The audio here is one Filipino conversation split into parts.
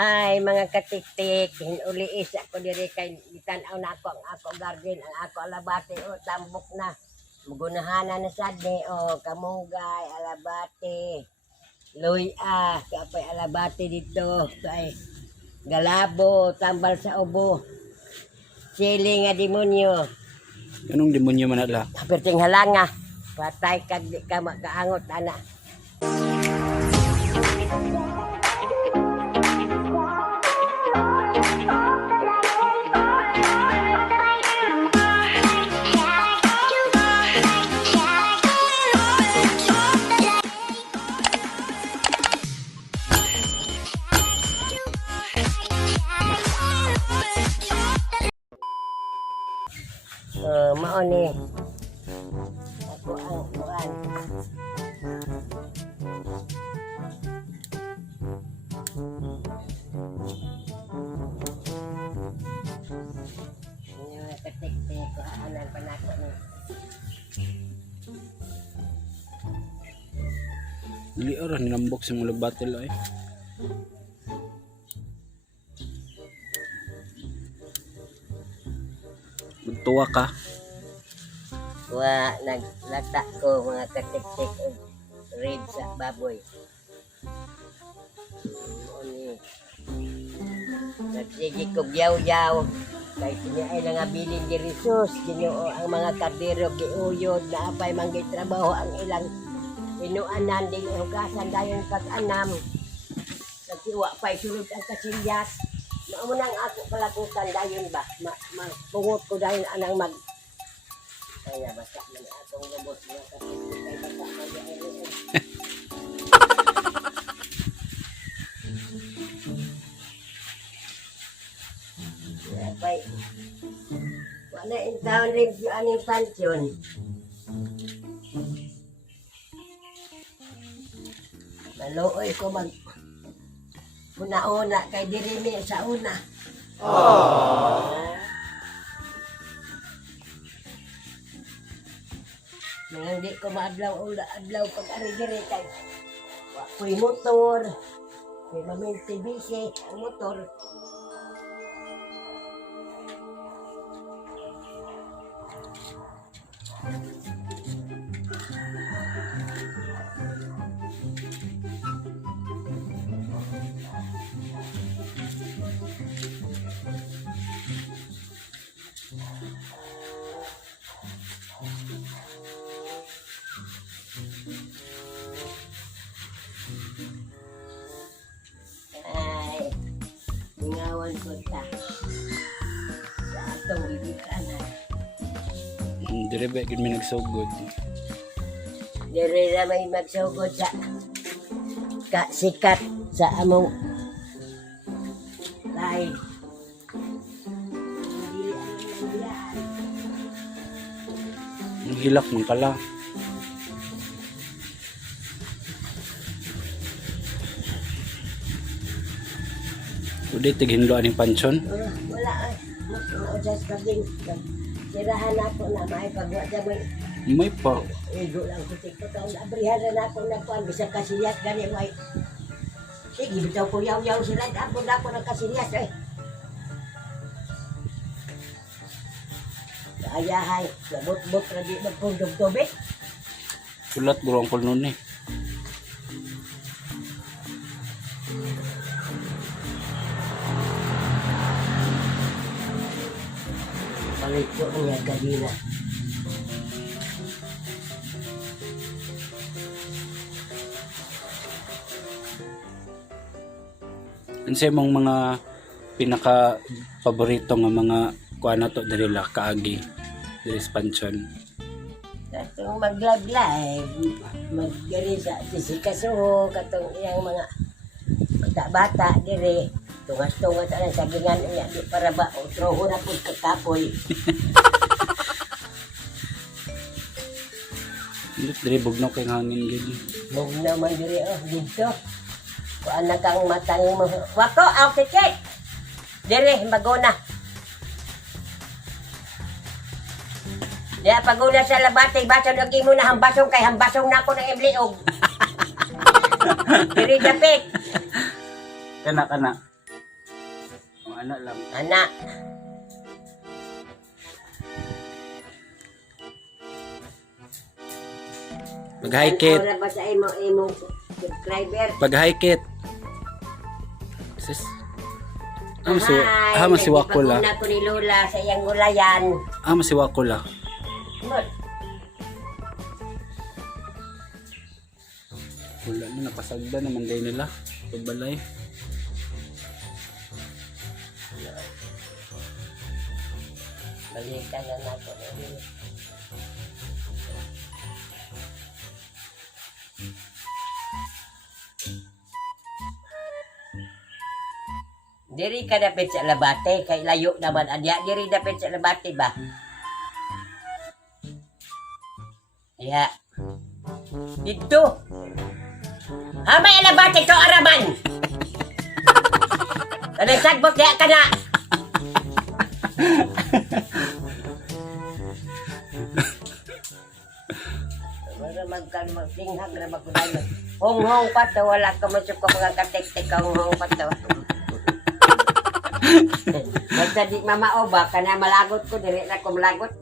Hi mga katiktik, hinuliis ako diri kay gitanaw na ako ang ako garden, ang ako alabate o tambok na. Mugunahana na sad ni o kamunggay, alabate, luya, kapay alabate dito, kay galabo, tambal sa ubo. Sili nga demonyo. Anong demonyo man ala? Perting halanga, patay kag di ka makaangot ana. Mao ni ako ang kuan. Ini mga katiktik ko aanan pa nato ni. Dili ora ninambok sa mga battle ay. Magtuwa ka. Wa naglata ko mga katiktik og rib sa baboy. Oni. Nagsige ko yaw-yaw. Kay kini ay nangabilin ni Jesus, Ginoo ang mga kardero giuyod na apay manggay trabaho ang ilang inuanan dili hugasan dayon pag-anam. Nagsiwa pay sulod ang kasilyas. Mao nang ako palagutan dayon ba? Pungot ko dayon anang mag kaya basta man atong robot mga kapatid kay basta man dayon. Apay wala in town review aning pansyon. Maluoy ko mag una-una kay diri mi sa una. Nang di ko maadlaw pag ari diri kay wa ko'y motor. May maminti bisi ang motor. Ay, ingawan ko ta. Sa atong bibikanan. Dire ba gid mi nagsugod. Diri na may magsugod sa sikat sa among lahi. Dili ang nandiyan. Ang hilak man kala. Uday tighinlo aning pansyon. Wala ay. Just paging sirahan ako na may pagwa dyan may May pa. ego lang kutik ko taon abrihan na ako na kuan bisa kasiyas gani may sige bitaw ko yaw-yaw sila ako na ako ng kasiyas eh. Ayahay, labot-bot na di magpundog tubig. Sulat guro ang kulnon ni. Balik ko niya kanina. Unsa imong mga pinaka paborito nga mga kuan nato diri la kaagi diri sa pansyon? Katong mag-live, mag-gari sa sisikaso, katong iyang mga bata-bata diri, tungas-tungas ang sagingan niya, di para ba, troho na po kakapoy. Diri bugnaw kay hangin gid. Huwag naman diri, dito. Kuan na kang matang mo. Wako, okay, diri, maguna. Diya paguna sa labate, baso lagi mo na hambasong kay hambasong na ako ng imliog. Diri dapit. Kana. anak lang. Anak. Pag-hike-it. Ano ba sa imo subscriber? Pag-hike-it. Sis. Masiwa ko la. Pag-una ko ni Lola sa iyang gulayan. Masiwa ko la. Mot. Wala na, napasagda naman din nila. Pagbalay. Balikan na nato. Diri ka dapit sa Labate, kay layo naman adya. Diri dapit sa Labate ba? Ya. Dito. Hamay Labate ko araman. Ano sagbot ya ka na? Para magsinghag na magkudayon. Hong-hong pa to, wala ka masuk ko mga katek-tek ka hong-hong pa to. Basta di mamao ba, kana malagot ko, dili na ko malagot.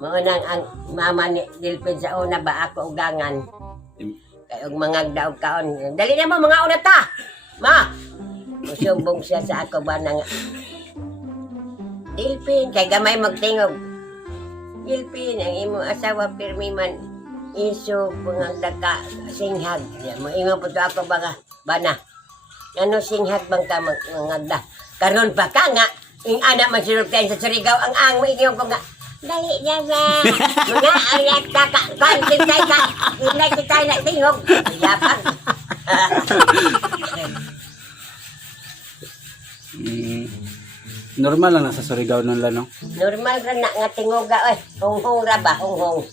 Maunang ang mama ni Dilpin sa una ba ako ugangan. Kay og mga daog kaon. Dali na mo mga una ta. Ma. Musumbong siya sa ako ba nang Dilpin kay gamay magtingog. Dilpin ang imong asawa pirmi man iso pangagdaka singhag. Mo ingon po ako ba bana. Ano singhag bang ka mangagda? Karon pa ka nga ing anak man silog sa Surigao ang mo ingon ko nga dali niya ba? Mga ayat ka kantay ka. Hindi kita na tingog. Yapang. Normal lang nasa Surigao nun lang, no? Normal ra na nga tingoga oy. Hong-hong ra ba? Hong-hong.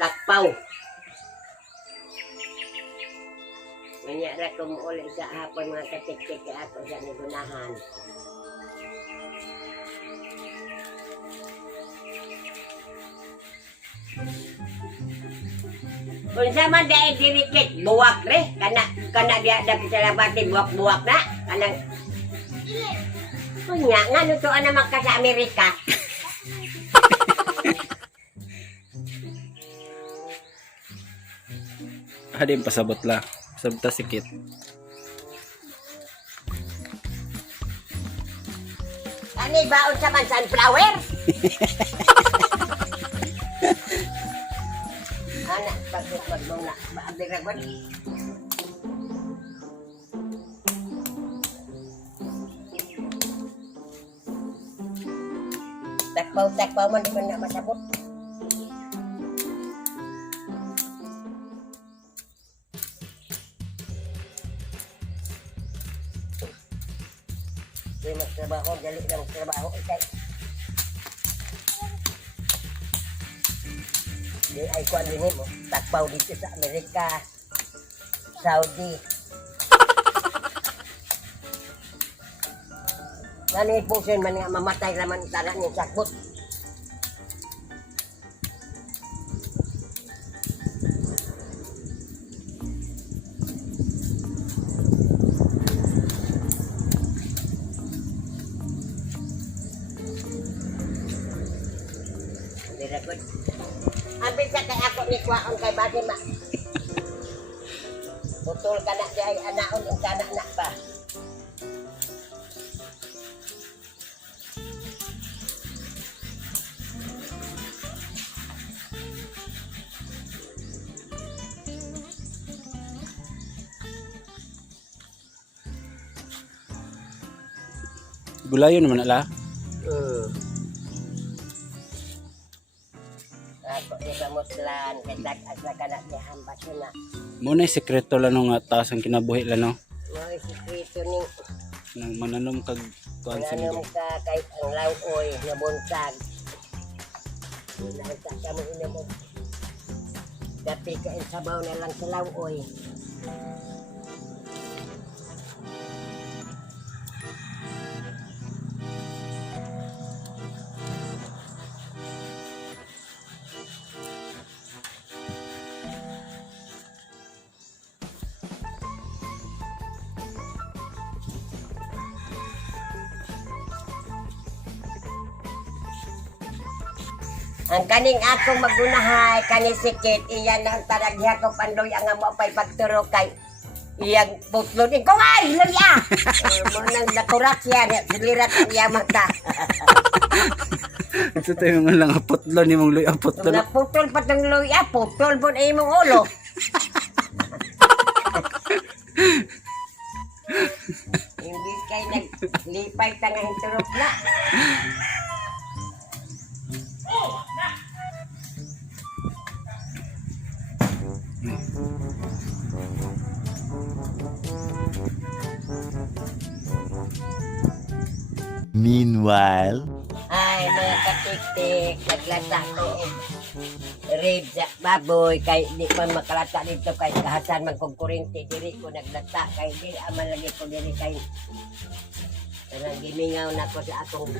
Takpaw. Kanya ra ko uli sa hapon mga katik-tik kay ako sa nigunahan. Unsa man dai dirikit buwak re kana dia dapat sa Labate buwak-buwak na kanang kunya nga nuto ana makka sa Amerika. Hadim pasabot la. Sabta sikit. Ani baon sa man sunflower? Anak pagod magmuna maabiragon. Takpaw man di man na masabot. Di magtrabaho, dali na magtrabaho. Di ay kuan din mo. Takpaw dito sa Amerika, Saudi. Nani po siya man nga mamatay naman tanan ni sakbot. Ambil sa kay ako ni kuwaon kay bagi ma. Putol ka na di ay anaon ang kana na pa. Gulayo naman ala. Ako di ba muslan kay asa kana di hambas na. Muna yung sekreto lang nga taas ang kinabuhi lang, no? Mo sikreto ni Nang mananom kag kuan sa Nanam ka kahit ang lauoy na buntag. Nakita ka mo ina mo. Dati ka sabaw na lang sa lauoy. Ang kaning akong magunahay, kani sikit, iyan ang taragya ko pandoy ang mo pa'y pagturo kay iyang putlon. Ikaw ay, luya! Mo nang nakurat siya, silirat ang iyang mata. Ito tayo mga lang apotlo ni mong luya apotlo. Naputol pa itong luya, putol po na imong ulo. Hindi kayo naglipay tangang turok na. Meanwhile, Ay, mga katik-tik, naglata ko rib sa baboy, kay di pa makalata dito kay kahasan man kong kurinti, diri ko naglata, kay di aman lagi ko diri kay kanang gimingaw na ko sa akong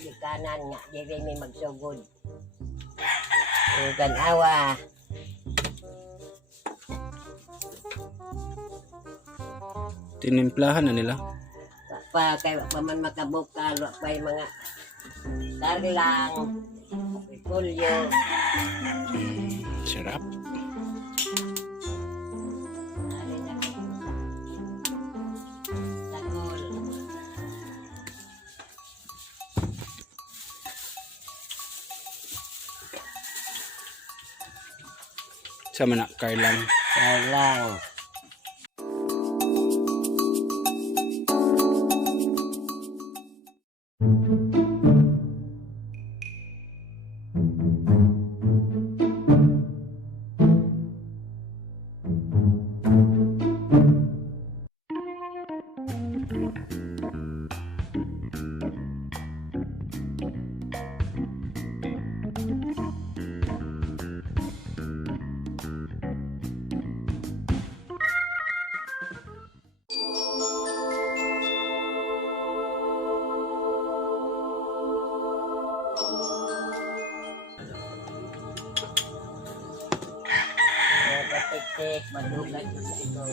gikanan nga, diri may magsugod. Ang awa. Tinimplahan na nila. Pa kay pa man makabukal wa pa yung mga darlang repolyo. Sarap. Sagol. Sama na Carlang. Darlang. Tik-tik, madugay ko sa ito.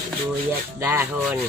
Sibuyas dahon.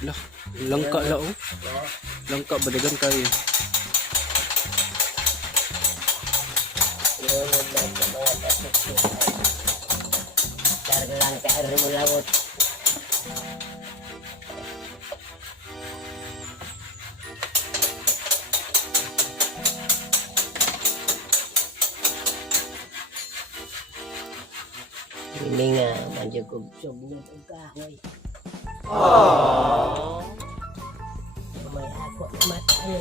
Lah, langka la oh. Langka badagan kayo. Lang ka rumulawot. Ini nga, manjog kong sugnod ang kahoy. May ako na mata.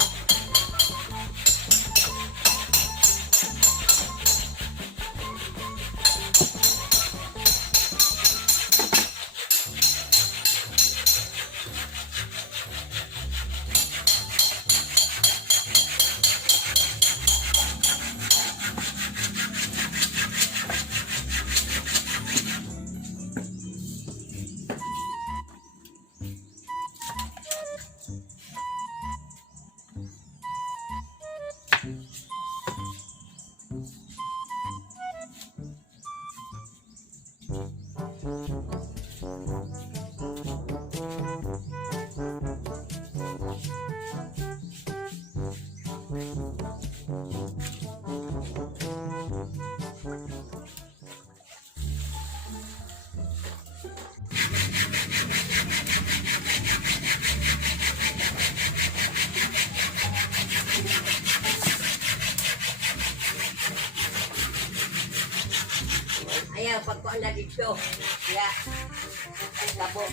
Ayaw, pagkuhan na dito. Ya. Labo.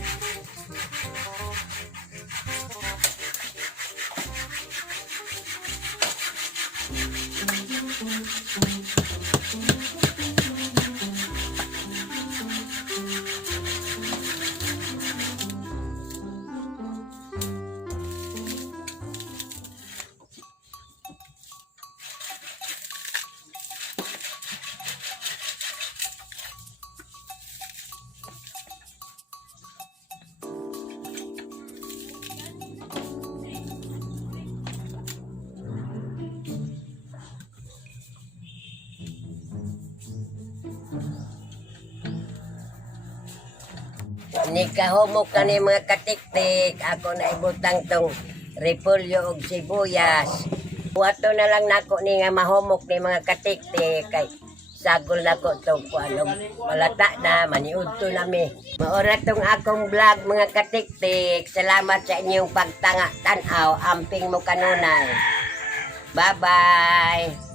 Nikahumok ka ni mga katiktik. Ako na ibutang tong repolyo og sibuyas. Wato na lang nako ni nga mahumok ni mga katiktik. Kay sagol nako tong kuano. Malata na, maniudto nami. Maura tong akong vlog mga katiktik. Salamat sa inyong pagtanga tanaw. Amping mo kanunay. Bye-bye.